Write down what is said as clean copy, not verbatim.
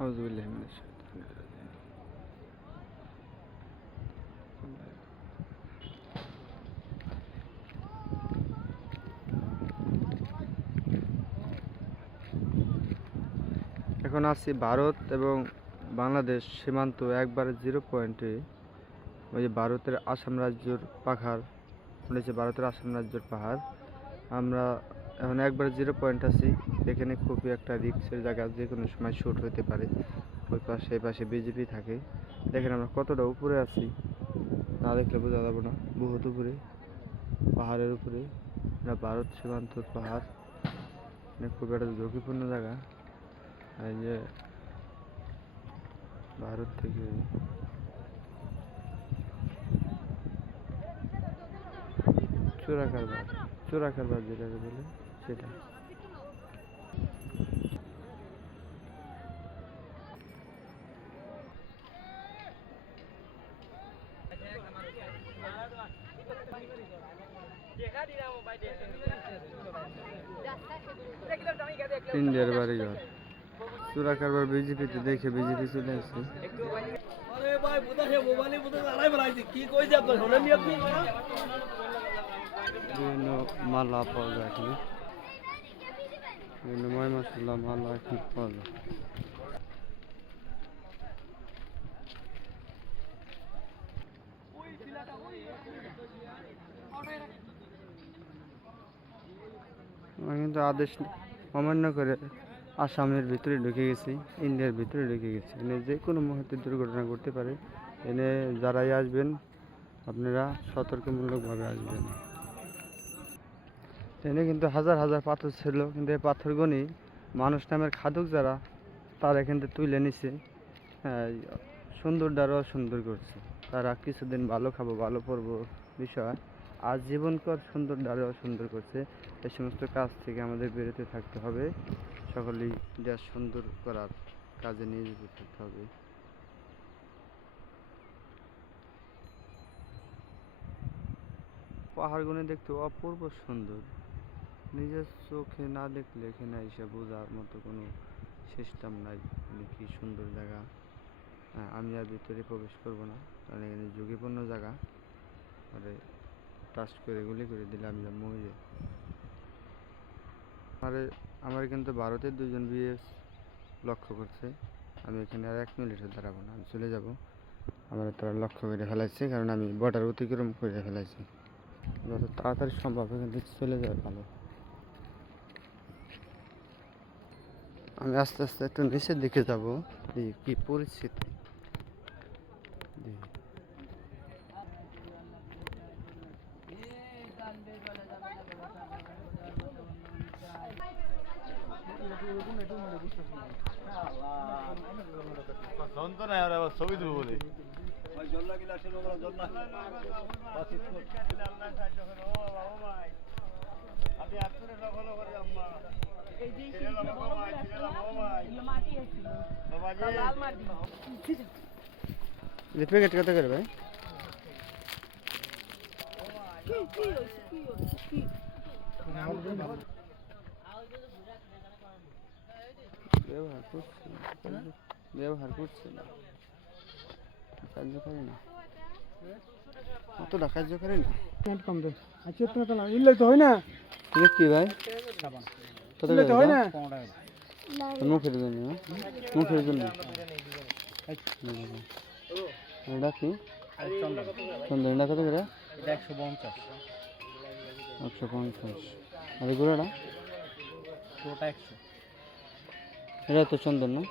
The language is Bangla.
আউযুবিল্লাহি মিনাশ শাইতানির রাজিম। এখন আছি ভারত এবং বাংলাদেশ সীমান্ত একবারে 0 পয়েন্টে। ওই যে ভারতের আসাম রাজ্যের পাহাড়, বলেছে ভারতের আসাম রাজ্যের পাহাড়। আমরা এখন একবারে 0 পয়েন্ট আছি। এখানে খুবই একটা রিস্কের জায়গা, যে কোনো সময় শ্যুট হতে পারে। ওই পাশে এই পাশে বিজেপি থাকে। দেখেন আমরা কতটা উপরে আছি, না দেখলে বোঝা যাবে না। বহুত উপরে, পাহাড়ের উপরে। এটা ভারত সীমান্তর পাহাড়, খুব একটা ঝুঁকিপূর্ণ জায়গা। এই যে ভারত থেকে চোরা কারবার, চোরা কারবার যেটাকে বলে সেটা। ইন্ডিয়ার বাড়িঘর, চোরা কারবার বিজেপিতে দেখে বিজেপি চলে আসছে। বিভিন্ন মালা পাওয়া যায় এখানে, বিভিন্ন ময় মশলা মালা এখানে পাওয়া যায়। আমরা কিন্তু আদেশ অমান্য করে আসামের ভিতরে ঢুকে গেছি, ইন্ডিয়ার ভিতরে ঢুকে গেছি। এনে যে কোনো মুহূর্তে দুর্ঘটনা ঘটতে পারে। এনে যারাই আসবেন আপনারা সতর্কমূলকভাবে আসবেন। এনে কিন্তু হাজার হাজার পাথর ছিল, কিন্তু এই পাথরগুলি মানুষ নামের খাদক যারা, তারা এখান থেকে তুলে নিছে। হ্যাঁ, সুন্দরটারও সুন্দর করছে। তারা কিছুদিন ভালো খাবো ভালো পড়বো বিষয়, আর জীবনকর সুন্দরটারও সুন্দর করছে। এই সমস্ত কাজ থেকে আমাদের বিরত থাকতে হবে। সকলেই দেশ সুন্দর করার কাজে নিয়োজিত থাকতে হবে। পাহাড়গুলো দেখতে অপূর্ব সুন্দর, নিজের চোখে না দেখলে এখানে এসে বোঝার মতো কোনো সিস্টেম নাই। কি সুন্দর জায়গা। হ্যাঁ, আমি আর ভিতরে প্রবেশ করব না, কারণ এখানে ঝুঁকিপূর্ণ জায়গা। আরে টাচ করে গুলি করে দিলে আমি মরে। আমার কিন্তু ভারতের দুজন বিএস লক্ষ্য করছে। আমি এখানে আর 1 মিনিটও দাঁড়াবো না, আমি চলে যাব। আমার তারা লক্ষ্য করে ফেলাইছে, কারণ আমি বর্ডার অতিক্রম করে ফেলাইছি। যত তাড়াতাড়ি সম্ভব এখান থেকে চলে যাওয়া ভালো। আমি আস্তে আস্তে একটু নিচের দিকে যাব, এই কি পরিস্থিতি। ছবি তুলব বলে প্যাকেট কত করে ভাই? ব্যবহার করছে না, সাহায্য করে না, অতটা সাহায্য করে না। কম দে আচ্ছা, তো না ইল্লাই তো হয় না। কি ভাই কত করে হয় না? মুখের জন্য, মুখের জন্য এটা কি চন্দন? এটা কত করে? 150। 150। আর এগুলোটা? পুরোটা 100। এটা তো চন্দন না?